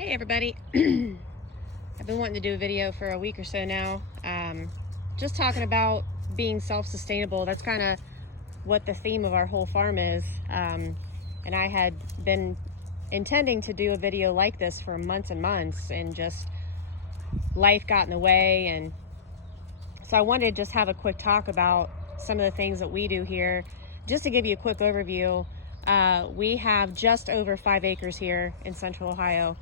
Hey everybody. I've been wanting to do a video for a week or so now, just talking about being self-sustainable. That's kind of what the theme of our whole farm is, and I had been intending to do a video like this for months and months, and just life got in the way, and so I wanted to just have a quick talk about some of the things that we do here. Just to give you a quick overview, we have just over 5 acres here in Central Ohio.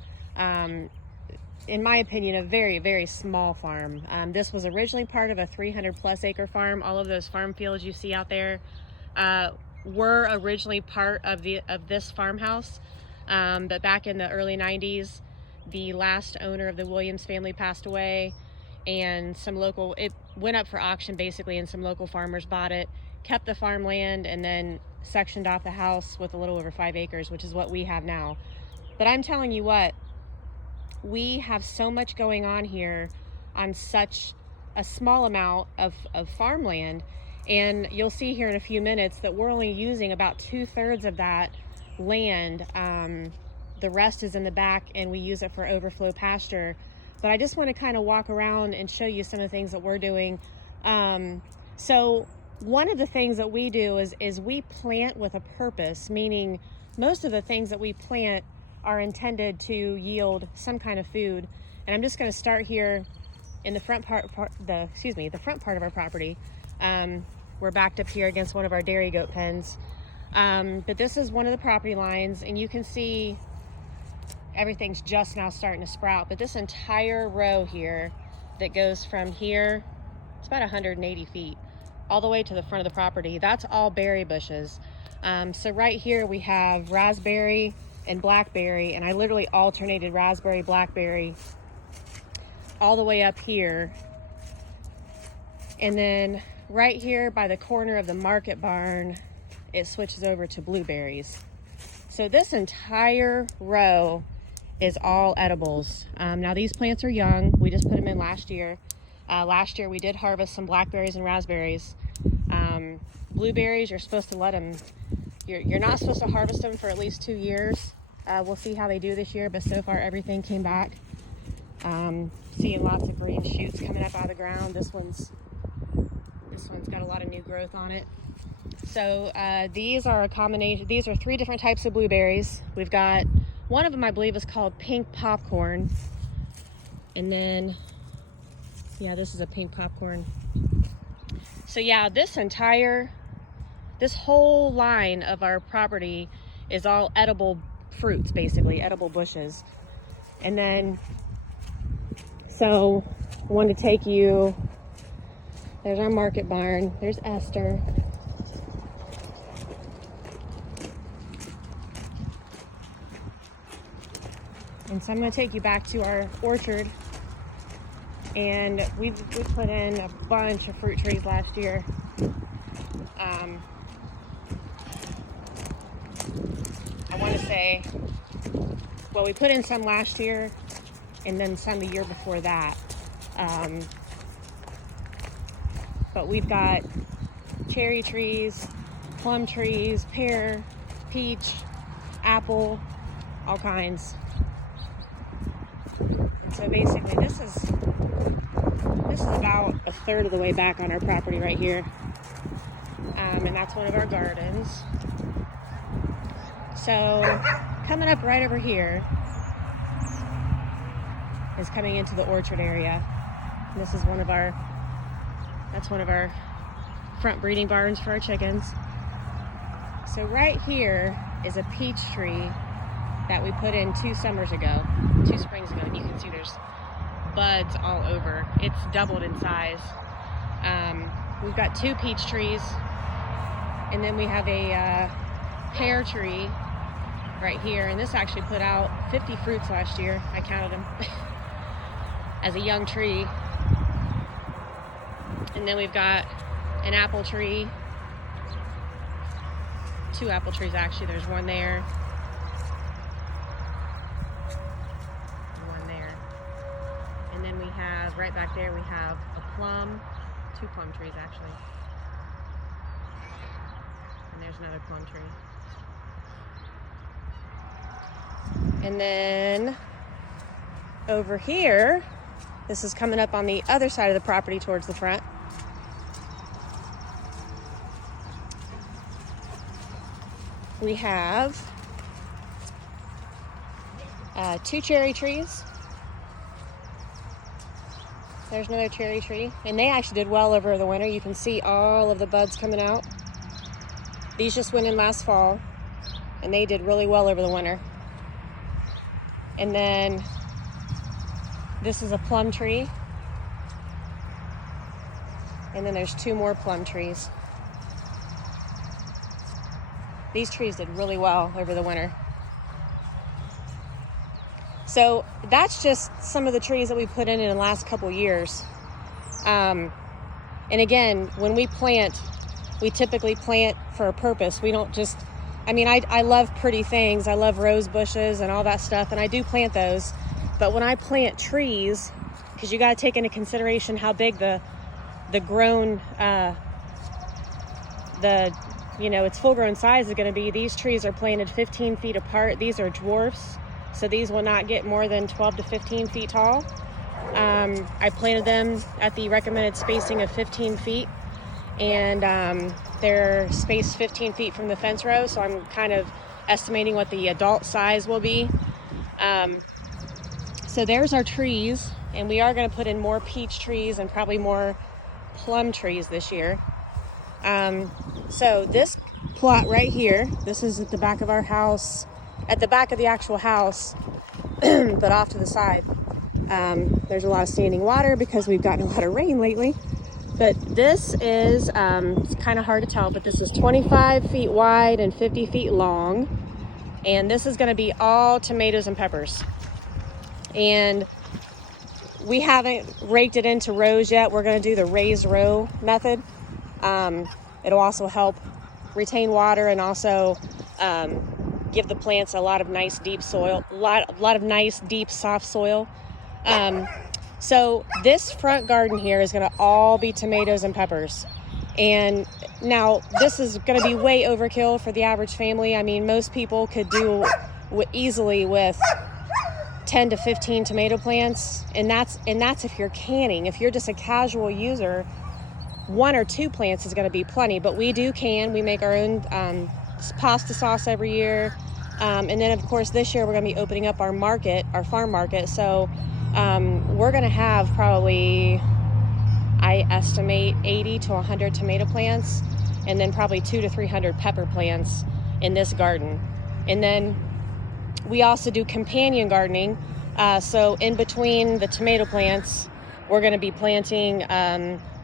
In my opinion, a very, very small farm. This was originally part of a 300+ acre farm. All of those farm fields you see out there were originally part of this farmhouse, but back in the early 90s, the last owner of the Williams family passed away, and it went up for auction basically, and some local farmers bought it, kept the farmland, and then sectioned off the house with a little over 5 acres, which is what we have now. But I'm telling you what, we have so much going on here on such a small amount of farmland, and you'll see here in a few minutes that we're only using about 2/3 of that land. The rest is in the back, and we use it for overflow pasture. But I just want to kind of walk around and show you some of the things that we're doing. So one of the things that we do is we plant with a purpose, meaning most of the things that we plant are intended to yield some kind of food. And I'm just going to start here in the front part of our property. We're backed up here against one of our dairy goat pens. But this is one of the property lines, and you can see everything's just now starting to sprout. But this entire row here that goes from here, it's about 180 feet, all the way to the front of the property, that's all berry bushes. So right here we have raspberry and blackberry, and I literally alternated raspberry, blackberry all the way up here. And then right here by the corner of the market barn, it switches over to blueberries. So this entire row is all edibles. Now these plants are young. We just put them in last year. Last year we did harvest some blackberries and raspberries. Blueberries, you're supposed to let them, you're not supposed to harvest them for at least 2 years. We'll see how they do this year, but so far everything came back. Seeing lots of green shoots coming up out of the ground. This one's got a lot of new growth on it. So these are a combination. These are 3 different types of blueberries. We've got one of them, I believe, is called pink popcorn, and then this is a pink popcorn. So yeah, this whole line of our property is all edible fruits, basically edible bushes. And then so I wanted to take you, there's our market barn, there's Esther. And so I'm going to take you back to our orchard, and we put in a bunch of fruit trees last year. I want to say, well, we put in some last year and then some the year before that. But we've got cherry trees, plum trees, pear, peach, apple, all kinds. And so basically this is about 1/3 of the way back on our property right here. And that's one of our gardens. So coming up right over here is coming into the orchard area. And this is one of our front breeding barns for our chickens. So right here is a peach tree that we put in 2 springs ago, and you can see there's buds all over. It's doubled in size. We've got 2 peach trees, and then we have a pear tree right here, and this actually put out 50 fruits last year. I counted them as a young tree. And then we've got an apple tree, 2 apple trees actually. There's one there, one there, and then we have right back there we have a plum, 2 plum trees actually, and there's another plum tree. And then over here, this is coming up on the other side of the property towards the front. We have 2 cherry trees. There's another cherry tree, and they actually did well over the winter. You can see all of the buds coming out. These just went in last fall, and they did really well over the winter. And then this is a plum tree, and then there's 2 more plum trees. These trees did really well over the winter. So that's just some of the trees that we put in the last couple years. And again, when we plant, we typically plant for a purpose. We don't just, I love pretty things. I love rose bushes and all that stuff, and I do plant those. But when I plant trees, because you got to take into consideration how big the grown, its full grown size is going to be. These trees are planted 15 feet apart. These are dwarfs. So these will not get more than 12 to 15 feet tall. I planted them at the recommended spacing of 15 feet, and they're spaced 15 feet from the fence row, so I'm kind of estimating what the adult size will be. So there's our trees, and we are going to put in more peach trees and probably more plum trees this year. So this plot right here, this is at the back of our house, at the back of the actual house, but off to the side. There's a lot of standing water because we've gotten a lot of rain lately. But this is, it's kind of hard to tell, but this is 25 feet wide and 50 feet long. And this is going to be all tomatoes and peppers. And we haven't raked it into rows yet. We're going to do the raised row method. It'll also help retain water and also give the plants a lot of nice deep soil, a lot of nice deep soft soil. So this front garden here is going to all be tomatoes and peppers. And now this is going to be way overkill for the average family. I mean, most people could do easily with 10 to 15 tomato plants, and that's if you're canning. If you're just a casual user, 1 or 2 plants is going to be plenty. But we do can. We make our own pasta sauce every year, and then of course this year we're going to be opening up our market, our farm market. So we're going to have probably, I estimate, 80 to 100 tomato plants, and then probably 200 to 300 pepper plants in this garden. And then we also do companion gardening. So in between the tomato plants, we're going to be planting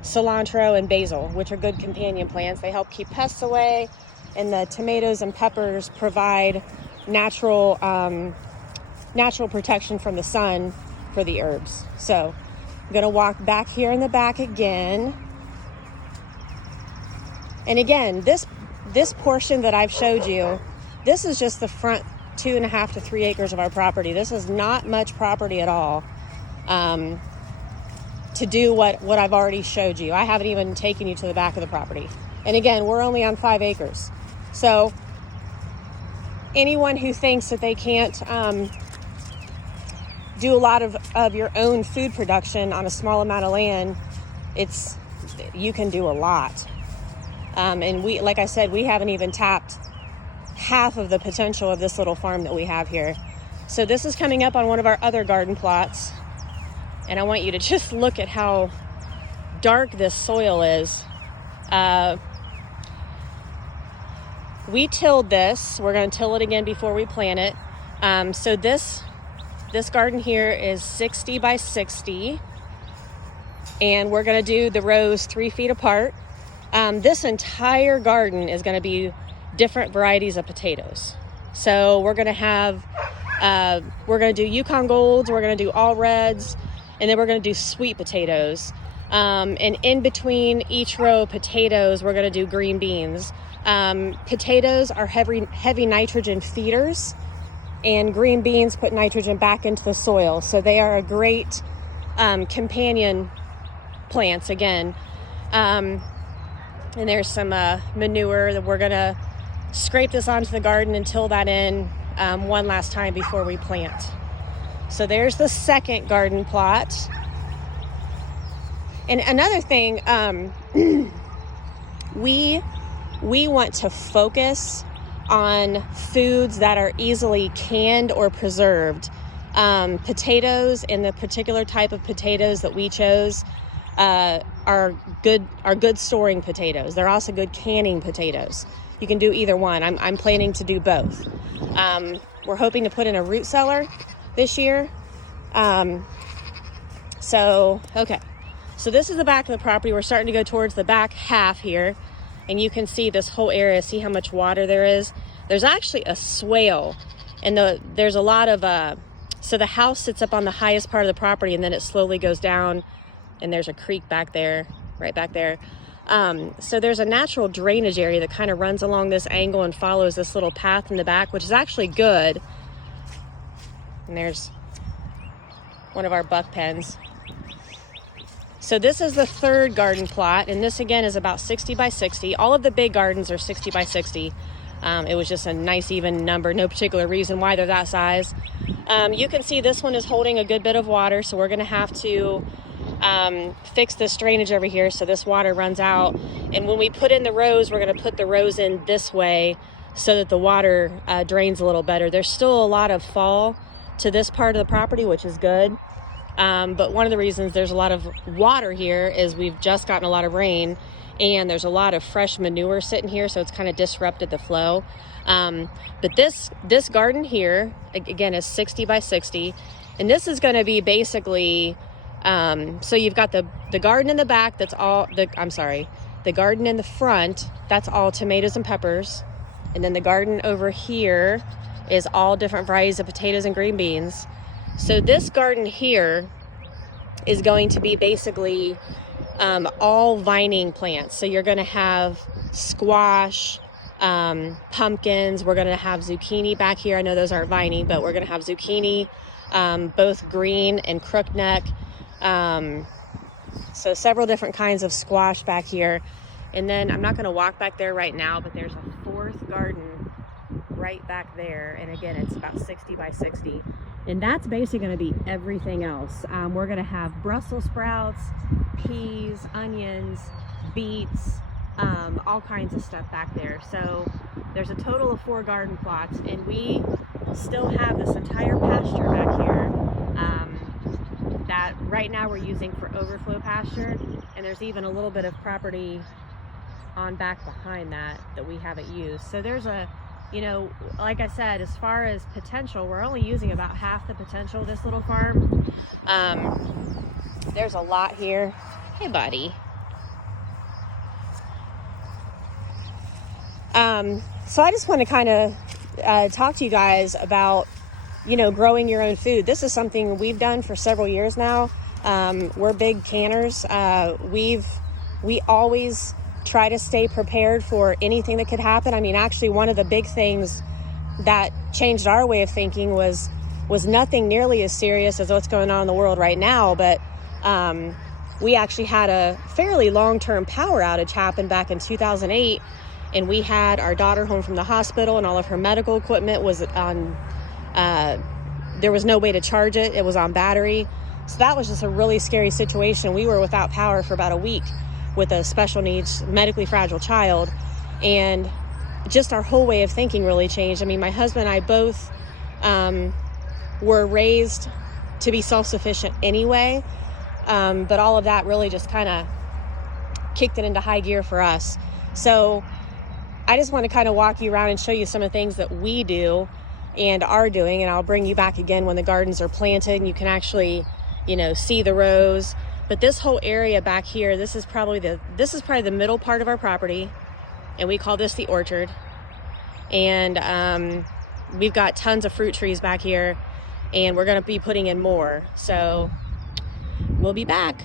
cilantro and basil, which are good companion plants. They help keep pests away, and the tomatoes and peppers provide natural protection from the sun for the herbs. So I'm going to walk back here in the back again. And again, this portion that I've showed you, this is just the front 2.5 to 3 acres of our property. This is not much property at all to do what I've already showed you. I haven't even taken you to the back of the property. And again, we're only on 5 acres. So anyone who thinks that they can't do a lot of your own food production on a small amount of land, you can do a lot. And we, like I said, we haven't even tapped half of the potential of this little farm that we have here. So this is coming up on one of our other garden plots, and I want you to just look at how dark this soil is. We tilled this. We're going to till it again before we plant it. So this garden here is 60 by 60, and we're going to do the rows 3 feet apart. This entire garden is going to be different varieties of potatoes. So we're going to have, we're going to do Yukon Golds, we're going to do all reds, and then we're going to do sweet potatoes. And in between each row of potatoes, we're going to do green beans. Potatoes are heavy nitrogen feeders, and green beans put nitrogen back into the soil. So they are a great companion plants again. And there's some manure that we're going to scrape this onto the garden and till that in one last time before we plant. So there's the second garden plot. And another thing, we want to focus on foods that are easily canned or preserved. Potatoes, and the particular type of potatoes that we chose, are good storing potatoes. They're also good canning potatoes. You can do either one. I'm planning to do both. We're hoping to put in a root cellar this year. Okay. So this is the back of the property. We're starting to go towards the back half here, and you can see this whole area. See how much water there is? There's actually a swale, and there's a lot of, so the house sits up on the highest part of the property, and then it slowly goes down, and there's a creek back there, right back there. So there's a natural drainage area that kind of runs along this angle and follows this little path in the back, which is actually good. And there's one of our buck pens. So this is the third garden plot, and this again is about 60 by 60. All of the big gardens are 60 by 60. It was just a nice even number, no particular reason why they're that size. You can see this one is holding a good bit of water, so we're gonna have to fix this drainage over here so this water runs out. And when we put in the rows, we're gonna put the rows in this way so that the water drains a little better. There's still a lot of fall to this part of the property, which is good. But one of the reasons there's a lot of water here is we've just gotten a lot of rain, and there's a lot of fresh manure sitting here, so it's kind of disrupted the flow. But this garden here, again, is 60 by 60, and this is going to be basically, so you've got the garden in the back, that's all, the garden in the front, that's all tomatoes and peppers, and then the garden over here is all different varieties of potatoes and green beans. So this garden here is going to be basically all vining plants. So you're going to have squash, pumpkins. We're going to have zucchini back here. I know those aren't vining, but we're going to have zucchini, both green and crookneck. So several different kinds of squash back here. And then I'm not going to walk back there right now, but there's a fourth garden right back there. And again, it's about 60 by 60. And that's basically going to be everything else. We're going to have Brussels sprouts, peas, onions, beets, all kinds of stuff back there. So there's a total of 4 garden plots, and we still have this entire pasture back here that right now we're using for overflow pasture. And there's even a little bit of property on back behind that we haven't used. So there's a, you know, like I said, as far as potential, we're only using about half the potential of this little farm. There's a lot here. Hey, buddy. So I just want to kind of talk to you guys about, you know, growing your own food. This is something we've done for several years now. We're big canners. We always try to stay prepared for anything that could happen. I mean, actually, one of the big things that changed our way of thinking was nothing nearly as serious as what's going on in the world right now, but we actually had a fairly long-term power outage happen back in 2008, and we had our daughter home from the hospital, and all of her medical equipment was on, there was no way to charge it. It was on battery. So that was just a really scary situation. We were without power for about a week with a special needs, medically fragile child, and just our whole way of thinking really changed. I mean, my husband and I both were raised to be self-sufficient anyway, but all of that really just kind of kicked it into high gear for us. So I just want to kind of walk you around and show you some of the things that we do and are doing, and I'll bring you back again when the gardens are planted and you can actually, you know, see the rows. But this whole area back here, this is probably the middle part of our property, and we call this the orchard. And we've got tons of fruit trees back here, and we're going to be putting in more. So we'll be back.